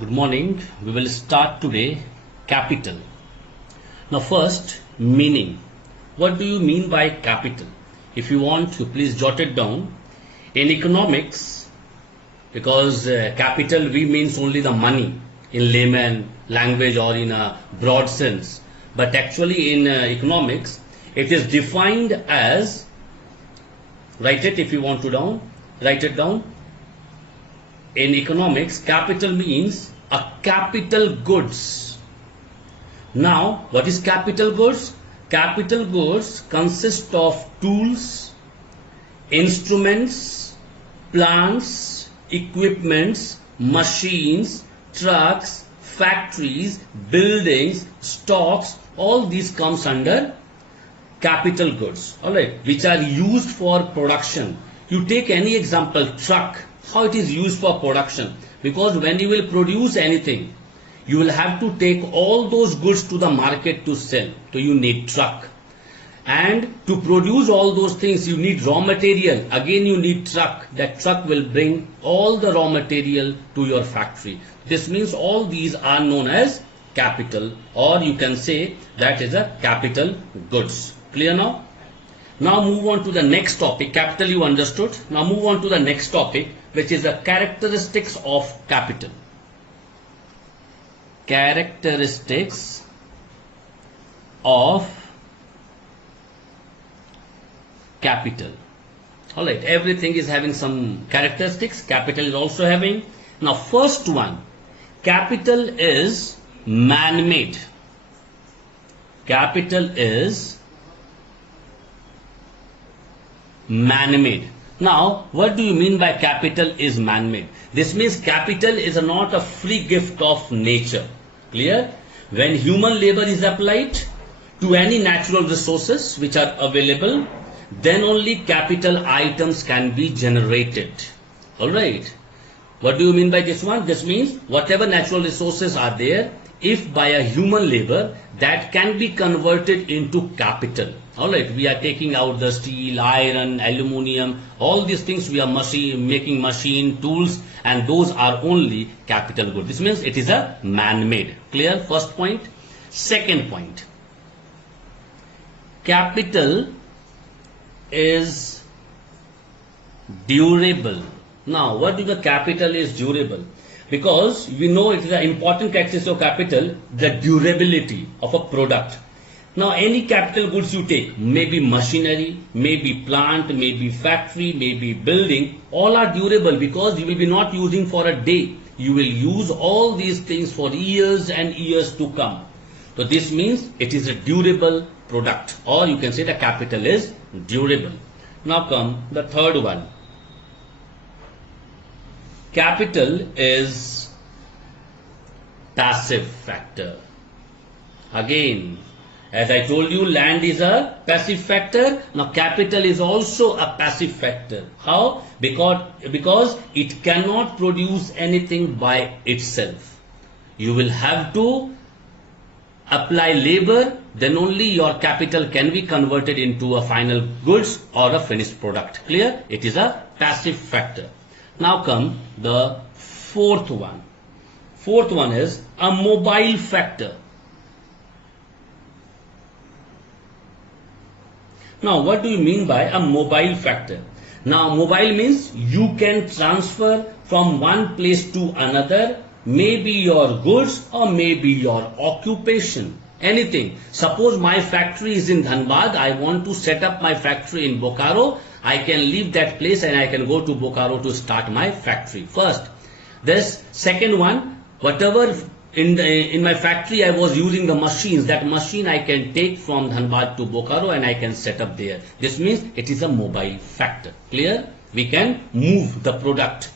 Good morning. We will start today capital. Now first, meaning. What do you mean by capital? If you want to, please jot it down. In economics, because capital we means only the money in layman language or in a broad sense. But actually in economics, it is defined as, write it if you want to down, write it down. In economics, capital means a capital goods. Now, what is capital goods? Capital goods consist of tools, instruments, plants, equipments, machines, trucks, factories, buildings, stocks, all these comes under capital goods, alright, which are used for production. You take any example, truck, how it is used for production, because when you will produce anything, you will have to take all those goods to the market to sell, so you need truck. And to produce all those things, you need raw material, again you need truck. That truck will bring all the raw material to your factory. This means all these are known as capital, or you can say that is a capital goods. Clear now? Now move on to the next topic. Capital you understood. Now move on to the next topic, which is the characteristics of capital. Characteristics of capital. Alright, everything is having some characteristics. Capital is also having. Now first one, capital is man-made. Capital is man-made. Now, what do you mean by capital is man-made? This means capital is not a free gift of nature. Clear? When human labor is applied to any natural resources which are available, then only capital items can be generated. Alright. What do you mean by this one? This means whatever natural resources are there, if by a human labor, that can be converted into capital. Alright, we are taking out the steel, iron, aluminium, all these things we are making machine, tools, and those are only capital goods. This means it is a man-made. Clear? First point. Second point. Capital is durable. Now, what do the capital is durable? Because we know it is an important characteristic of capital, the durability of a product. Now, any capital goods you take, maybe machinery, maybe plant, maybe factory, maybe building, all are durable because you will be not using for a day. You will use all these things for years and years to come. So this means it is a durable product, or you can say the capital is durable. Now come the third one. Capital is passive factor. Again, as I told you, land is a passive factor. Now capital is also a passive factor. How? Because it cannot produce anything by itself. You will have to apply labor, then only your capital can be converted into a final goods or a finished product. Clear? It is a passive factor. Now come the fourth one. Fourth one is a mobile factor. Now what do you mean by a mobile factor? Now mobile means you can transfer from one place to another, maybe your goods or maybe your occupation, anything. Suppose my factory is in Dhanbad, I want to set up my factory in Bokaro. I can leave that place and I can go to Bokaro to start my factory. First, this second one, whatever in my factory I was using the machines, that machine I can take from Dhanbad to Bokaro and I can set up there. This means it is a mobile factor. Clear? We can move the product.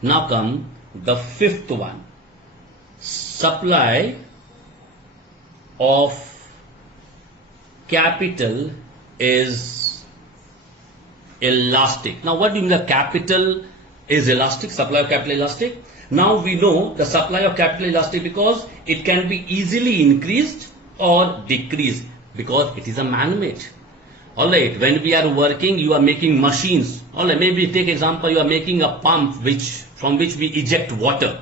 Now come the fifth one. Supply of capital is elastic. Now what do you mean the capital is elastic? Supply of capital elastic? Now we know the supply of capital elastic because it can be easily increased or decreased because it is a man-made. Alright, when we are working, you are making machines. Alright, maybe take example, you are making a pump from which we eject water.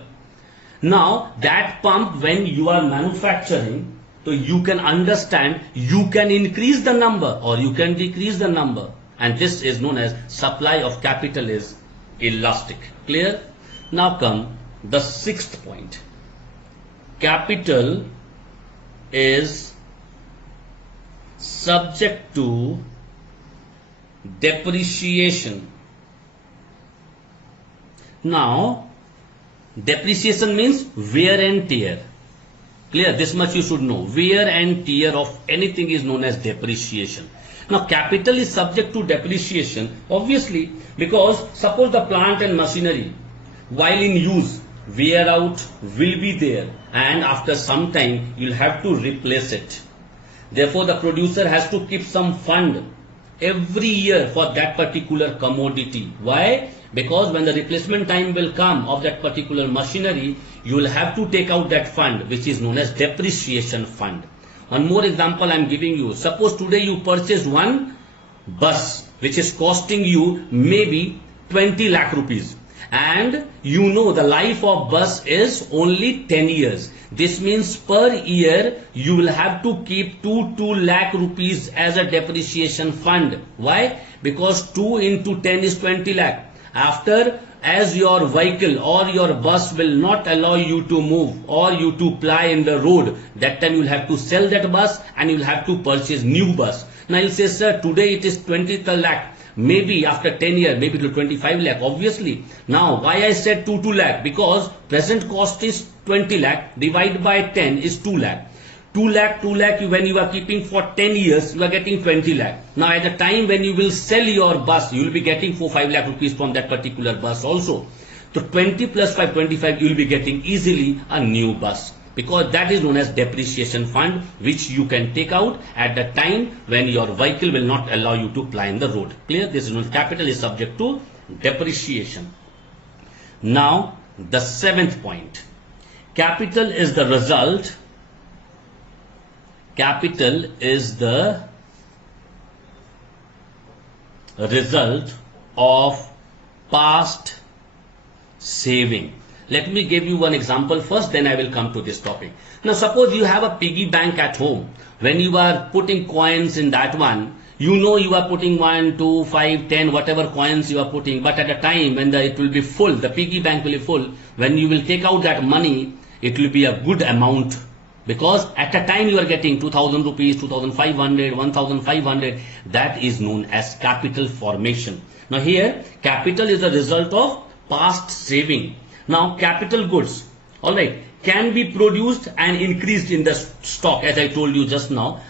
Now that pump, when you are manufacturing, so you can understand, you can increase the number or you can decrease the number, and this is known as supply of capital is elastic. Clear? Now come the sixth point. Capital is subject to depreciation. Now depreciation means wear and tear. Clear? This much you should know. Wear and tear of anything is known as depreciation. Now capital is subject to depreciation obviously because suppose the plant and machinery while in use, wear out will be there and after some time you'll have to replace it. Therefore the producer has to keep some fund every year for that particular commodity. Why? Because when the replacement time will come of that particular machinery, you will have to take out that fund which is known as depreciation fund. One more example I am giving you. Suppose today you purchase one bus which is costing you maybe 20 lakh rupees. And you know the life of bus is only 10 years. This means per year you will have to keep 2 lakh rupees as a depreciation fund. Why? Because 2 into 10 is 20 lakh. After, as your vehicle or your bus will not allow you to move or you to ply in the road, that time you will have to sell that bus and you will have to purchase new bus. Now you say, sir, today it is 20 lakh. Maybe after 10 years, maybe to 25 lakh, obviously. Now, why I said 2 lakh? Because present cost is 20 lakh, divided by 10 is 2 lakh. 2 lakh, when you are keeping for 10 years, you are getting 20 lakh. Now, at the time when you will sell your bus, you will be getting 4-5 lakh rupees from that particular bus also. So, 20 plus 5, 25, you will be getting easily a new bus. Because that is known as depreciation fund, which you can take out at the time when your vehicle will not allow you to ply in the road. Clear? This is known as capital is subject to depreciation. Now, the seventh point. Capital is the result. Capital is the result of past saving. Let me give you one example first, then I will come to this topic. Now suppose you have a piggy bank at home. When you are putting coins in that one, you know you are putting 1, 2, 5, 10, whatever coins you are putting. But at a time when it will be full, the piggy bank will be full. When you will take out that money, it will be a good amount. Because at a time you are getting 2000 rupees, 2500, 1500. That is known as capital formation. Now here, capital is the result of past saving. Now capital goods, alright, can be produced and increased in the stock as I told you just now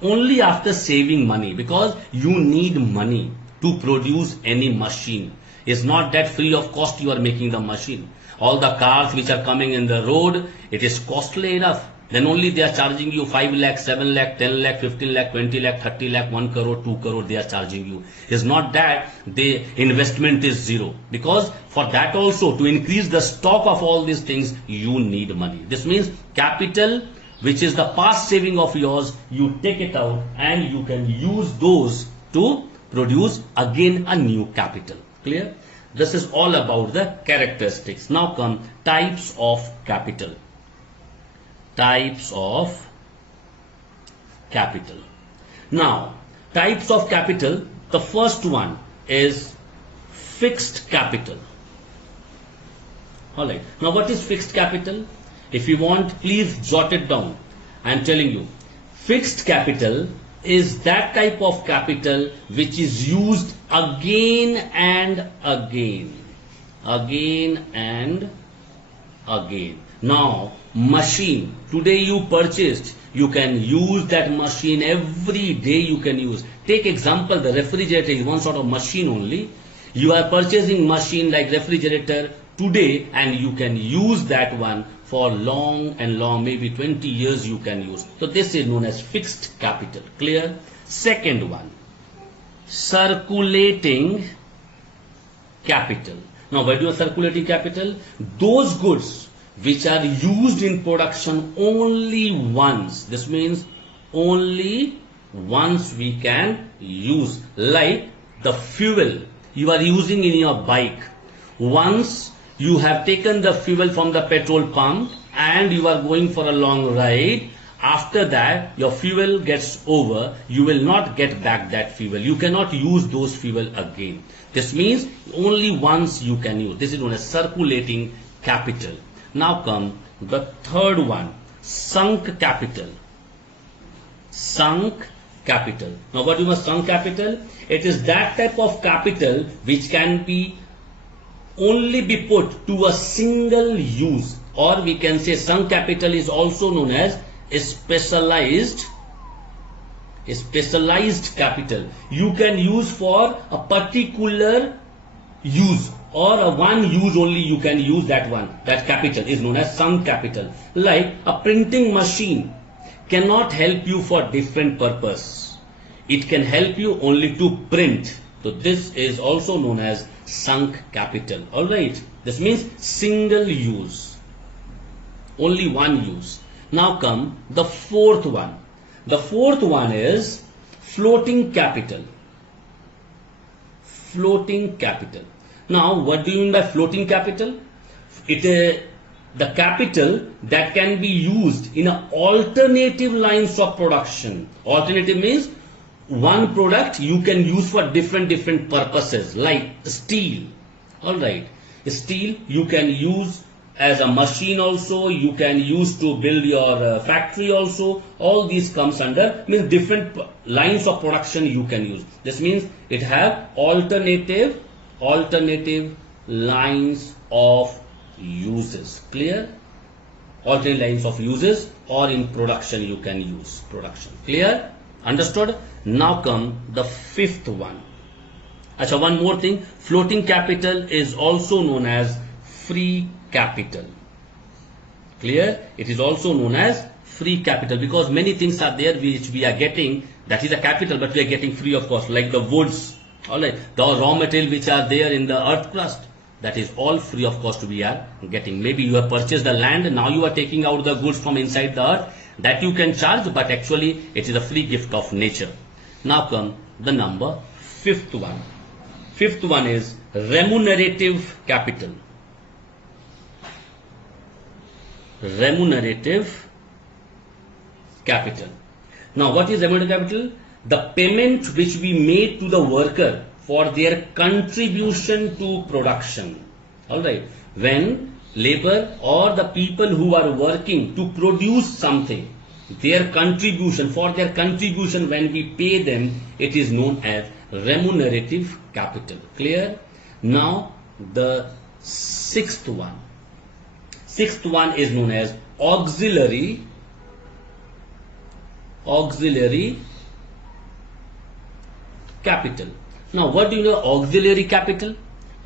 only after saving money, because you need money to produce any machine. It's not that free of cost you are making the machine. All the cars which are coming in the road, it is costly enough. Then only they are charging you 5 lakh, 7 lakh, 10 lakh, 15 lakh, 20 lakh, 30 lakh, 1 crore, 2 crore they are charging you. It's not that the investment is zero. Because for that also, to increase the stock of all these things, you need money. This means capital, which is the past saving of yours, you take it out and you can use those to produce again a new capital. Clear? This is all about the characteristics. Now come types of capital. Types of capital. Now, types of capital, the first one is fixed capital. Alright, now what is fixed capital? If you want, please jot it down. I am telling you, fixed capital is that type of capital which is used again and again. Again and again. Now, machine, today you purchased, you can use that machine every day you can use. Take example, the refrigerator is one sort of machine only. You are purchasing machine like refrigerator today and you can use that one for long and long, maybe 20 years you can use. So this is known as fixed capital. Clear? Second one, circulating capital. Now what is circulating capital? Those goods which are used in production only once. This means only once we can use. Like the fuel you are using in your bike. Once You have taken the fuel from the petrol pump and you are going for a long ride. After that, your fuel gets over. You will not get back that fuel. You cannot use those fuel again. This means only once you can use. This is known as circulating capital. Now come the third one, sunk capital. Sunk capital. Now what do you mean sunk capital? It is that type of capital which can be only be put to a single use, or we can say sunk capital is also known as specialized capital. You can use for a particular use, or a one use only you can use that one. That capital is known as sunk capital. Like a printing machine cannot help you for different purpose. It can help you only to print. So this is also known as sunk capital. Alright, this means single use, only one use. Now come the fourth one. The fourth one is floating capital. Floating capital. Now what do you mean by floating capital? It is the capital that can be used in alternative lines of production. Alternative means one product you can use for different purposes, like steel. Alright, steel you can use as a machine also, you can use to build your factory also. All these comes under, means different lines of production you can use. This means it have alternative lines of uses. Clear? Alternate lines of uses, or in production you can use production. Clear? Understood? Now come the fifth one. Achha, one more thing. Floating capital is also known as free capital. Clear? It is also known as free capital, because many things are there which we are getting, that is a capital, but we are getting free of cost, like the woods, alright, the raw material which are there in the earth crust, that is all free of cost we are getting. Maybe you have purchased the land, now you are taking out the goods from inside the earth, that you can charge, but actually it is a free gift of nature. Now come the number fifth one. Fifth one is remunerative capital. Remunerative capital. Now what is remunerative capital? The payment which we made to the worker for their contribution to production. Alright, when labor or the people who are working to produce something, their contribution, for their contribution when we pay them, it is known as remunerative capital. Clear? Now the sixth one. Sixth one is known as auxiliary capital. Now what do you know auxiliary capital?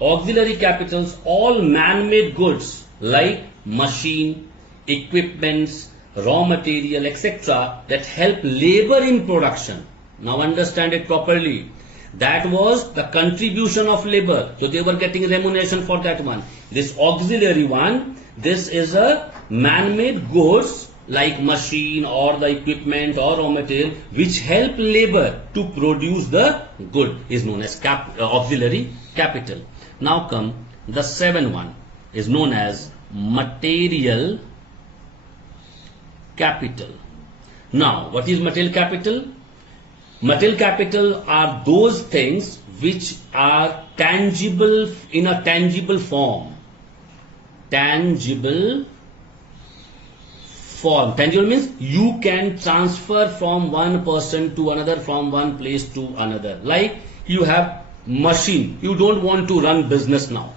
Auxiliary capitals, all man-made goods like machine, equipments, raw material, etc. that help labor in production. Now understand it properly. That was the contribution of labor. So they were getting remuneration for that one. This auxiliary one, this is a man-made goods like machine or the equipment or raw material which help labor to produce the good, is known as auxiliary capital. Now come the seventh one, is known as material capital. Now what is material capital? Material capital are those things which are tangible, in a tangible form. Tangible form. Tangible means you can transfer from one person to another, from one place to another. Like you have machine, you don't want to run business now.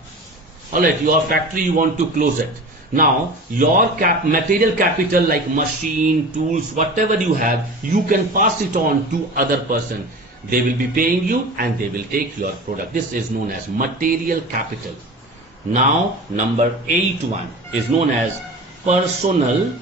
Alright, your factory you want to close it. Now your material capital like machine, tools, whatever you have, you can pass it on to other person. They will be paying you and they will take your product. This is known as material capital. Now number 8 one is known as personal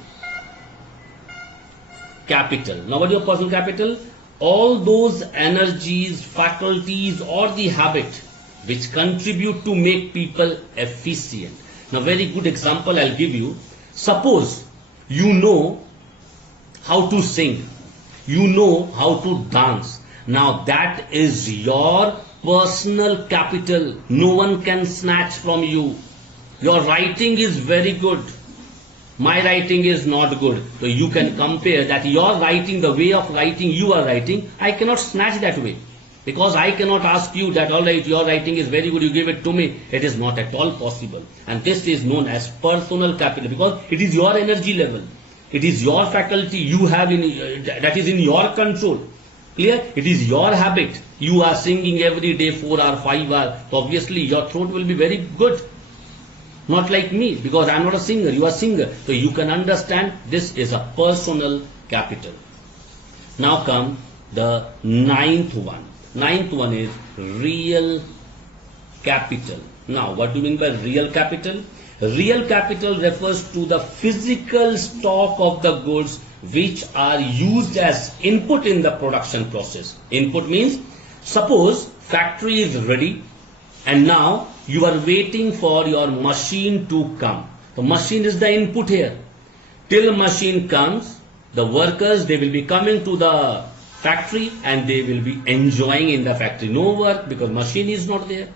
capital. Now what is your personal capital? All those energies, faculties or the habit which contribute to make people efficient. Now very good example I'll give you. Suppose you know how to sing, you know how to dance. Now that is your personal capital. No one can snatch from you. Your writing is very good. My writing is not good. So you can compare that your writing, the way of writing you are writing, I cannot snatch that way. Because I cannot ask you that, all right, your writing is very good, you give it to me. It is not at all possible. And this is known as personal capital, because it is your energy level. It is your faculty you have that is in your control. Clear? It is your habit. You are singing every day 4 hours, 5 hours. So obviously your throat will be very good. Not like me, because I am not a singer, you are a singer. So you can understand this is a personal capital. Now come the ninth one. Ninth one is real capital. Now what do you mean by real capital? Real capital refers to the physical stock of the goods which are used as input in the production process. Input means, suppose factory is ready and now you are waiting for your machine to come. The machine is the input here. Till machine comes, the workers, they will be coming to the factory and they will be enjoying in the factory. No work because machine is not there.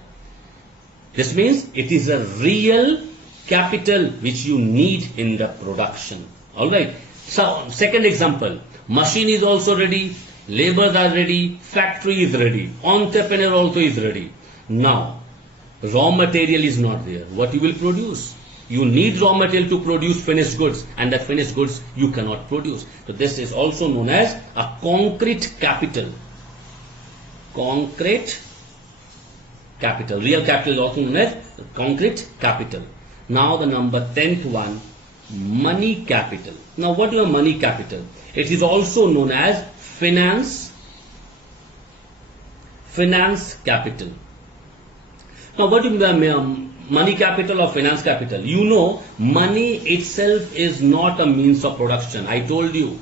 This means it is a real capital which you need in the production. Alright. So second example, machine is also ready, laborers are ready, factory is ready, entrepreneur also is ready. Now raw material is not there. What you will produce? You need raw material to produce finished goods, and that finished goods you cannot produce. So this is also known as a concrete capital. Concrete capital. Real capital is also known as concrete capital. Now the number 10th one, money capital. Now what is money capital? It is also known as finance capital. Now what do you mean by money capital or finance capital? You know, money itself is not a means of production. I told you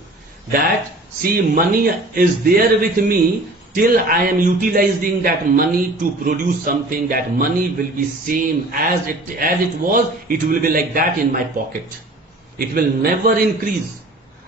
that, see, money is there with me till I am utilizing that money to produce something. That money will be same as it was. It will be like that in my pocket. It will never increase.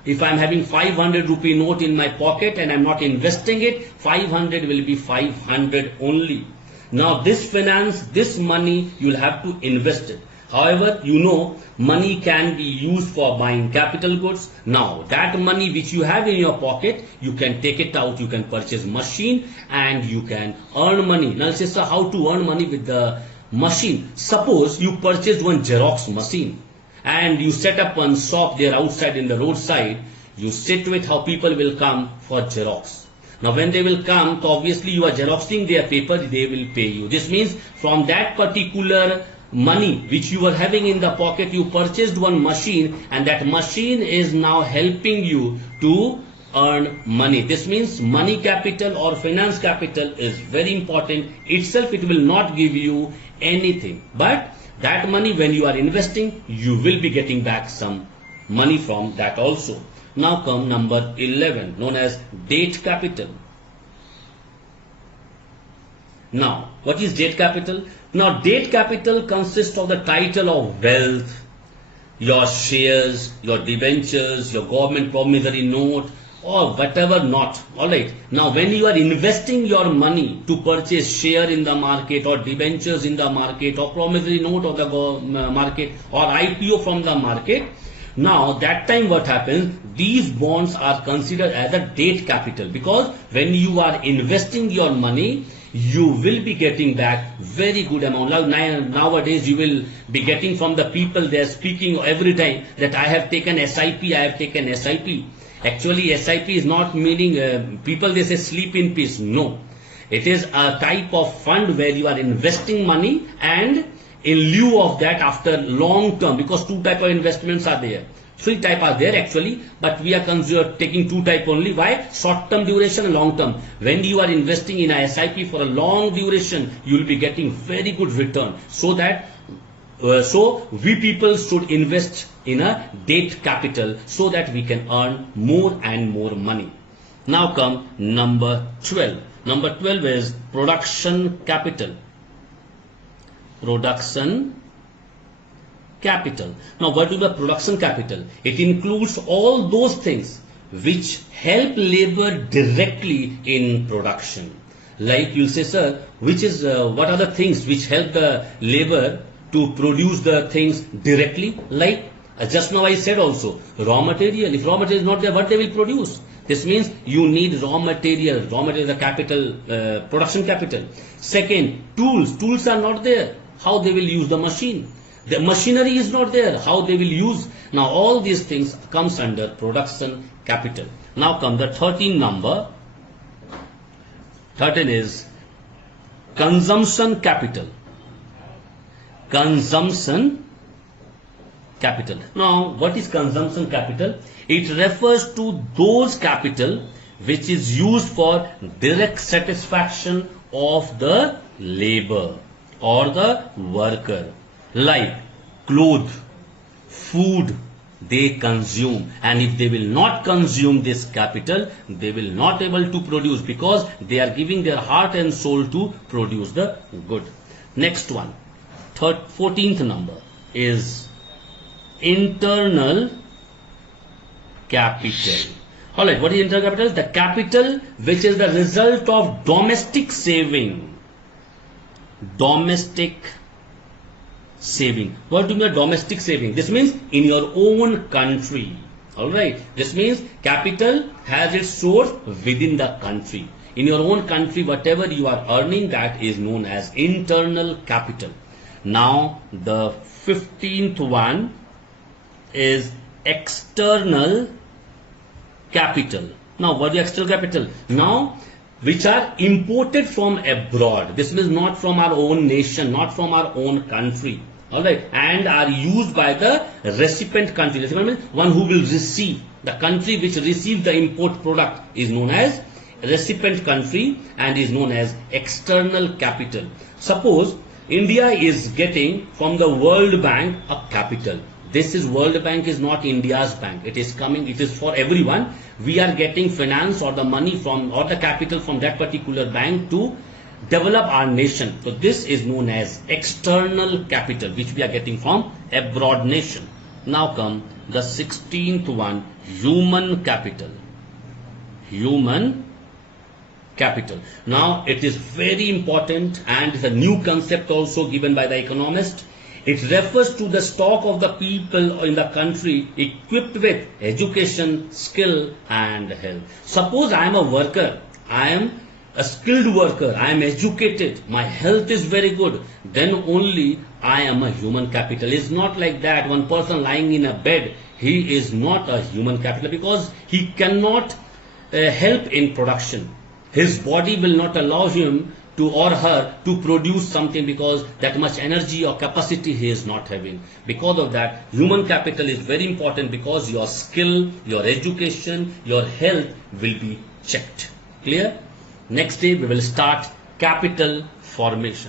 If I am having 500 rupee note in my pocket and I am not investing it, 500 will be 500 only. Now this finance, this money, you will have to invest it. However, you know, money can be used for buying capital goods. Now that money which you have in your pocket, you can take it out, you can purchase machine and you can earn money. Now say, sir, how to earn money with the machine? Suppose you purchased one Xerox machine and you set up one shop there outside in the roadside. You sit with how people will come for Xerox. Now when they will come, so obviously you are Xeroxing their paper, they will pay you. This means from that particular money which you were having in the pocket, you purchased one machine and that machine is now helping you to earn money. This means money capital or finance capital is very important. Itself it will not give you anything. But that money when you are investing, you will be getting back some money from that also. Now come number 11, known as debt capital. Now, what is debt capital? Now, debt capital consists of the title of wealth, your shares, your debentures, your government promissory note, or whatever not. Alright. Now, when you are investing your money to purchase share in the market or debentures in the market or promissory note of the market or IPO from the market, now that time what happens, these bonds are considered as a debt capital, because when you are investing your money, you will be getting back very good amount. Nowadays you will be getting from the people, they are speaking every time that I have taken SIP, I have taken SIP. Actually SIP is not meaning, people they say sleep in peace. No, it is a type of fund where you are investing money and in lieu of that after long term, because two type of investments are there. Three type are there actually, but we are taking two type only. Why? Short term duration and long term. When you are investing in a SIP for a long duration, you will be getting very good return. So that so we people should invest in a debt capital so that we can earn more and more money. Now come number 12. Number 12 is production capital. Production capital. Now what is the production capital? It includes all those things which help labor directly in production. Like you say, sir, which is what are the things which help the labor to produce the things directly. Like just now I said also, raw material. If raw material is not there, what they will produce? This means you need raw material. Raw material is the capital, production capital. Second, tools. Tools are not there. How they will use the machine? The machinery is not there. How they will use? Now all these things comes under production capital. Now come the 13 number. 13 is consumption capital. Consumption capital. Now what is consumption capital? It refers to those capital which is used for direct satisfaction of the labor or the worker, like clothes, food they consume, and if they will not consume this capital, they will not able to produce, because they are giving their heart and soul to produce the good. Next one, 14th number is internal capital. Alright, what is internal capital? The capital which is the result of domestic saving. Domestic saving. What do you mean domestic saving? This means in your own country. Alright. This means capital has its source within the country. In your own country, whatever you are earning, that is known as internal capital. Now the 15th one is external capital. Now what is external capital? Now which are imported from abroad. This means not from our own nation, not from our own country. Alright, and are used by the recipient country. Recipient means one who will receive. The country which receives the import product is known as recipient country and is known as external capital. Suppose India is getting from the World Bank a capital. This is World Bank is not India's bank. It is coming, it is for everyone. We are getting finance or the money from or the capital from that particular bank to develop our nation. So this is known as external capital, which we are getting from abroad nation. Now come the 16th one, human capital. Human capital. Now it is very important and it's a new concept also given by the economist. It refers to the stock of the people in the country equipped with education, skill and health. Suppose I am a worker, I am a skilled worker, I am educated, my health is very good, then only I am a human capital. It's not like that. One person lying in a bed, he is not a human capital because he cannot help in production. His body will not allow him to or her to produce something because that much energy or capacity he is not having. Because of that, human capital is very important because your skill, your education, your health will be checked. Clear? Next day we will start capital formation.